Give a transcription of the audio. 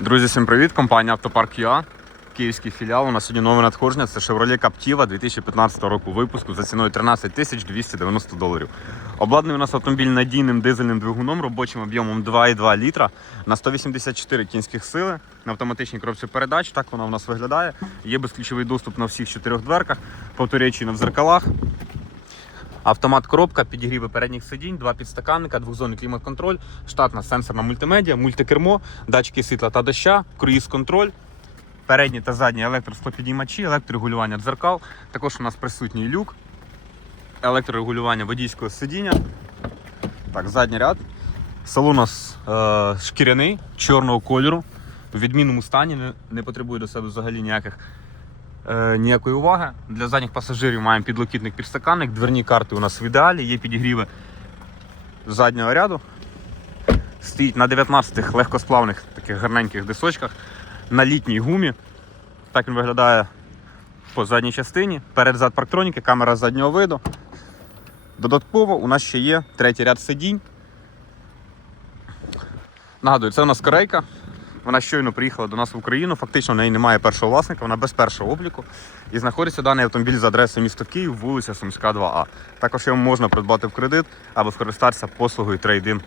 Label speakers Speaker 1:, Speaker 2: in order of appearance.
Speaker 1: Друзі, всім привіт! Компанія Автопарк ЮА. Київський філіал. У нас сьогодні нове надходження. Це Chevrolet Captiva 2015 року випуску за ціною 13 тисяч 290 доларів. Обладнаний у нас автомобіль надійним дизельним двигуном, робочим об'ємом 2,2 літра на 184 кінських сили на автоматичній коробці передач. Так вона у нас виглядає. Є безключовий доступ на всіх чотирьох дверках, повторюючи на дзеркалах. Автомат коробка, підігріви передніх сидінь, два підстаканника, двохзонний клімат-контроль, штатна сенсорна мультимедіа, мультикермо, датчики світла та доща, круїз-контроль, передні та задні електросклопідіймачі, електрорегулювання дзеркал. Також у нас присутній люк, електрорегулювання водійського сидіння. Так, задній ряд. Салон у нас е, шкіряний, чорного кольору, в відмінному стані, не, не потребує до себе взагалі ніяких е, ніякої уваги. Для задніх пасажирів маємо підлокітник підстаканник, дверні карти у нас в ідеалі, є підігріви заднього ряду. Стоїть на 19 легкосплавних таких гарненьких дисочках на літній гумі. Так він виглядає по задній частині. Перед-зад парктроніки, камера заднього виду. Додатково у нас ще є третій ряд сидінь. Нагадую, це у нас корейка. Вона щойно приїхала до нас в Україну. Фактично в неї немає першого власника, вона без першого обліку. І знаходиться даний автомобіль за адресою міста Київ, вулиця Сумська, 2А. Також його можна придбати в кредит або скористатися послугою трейдин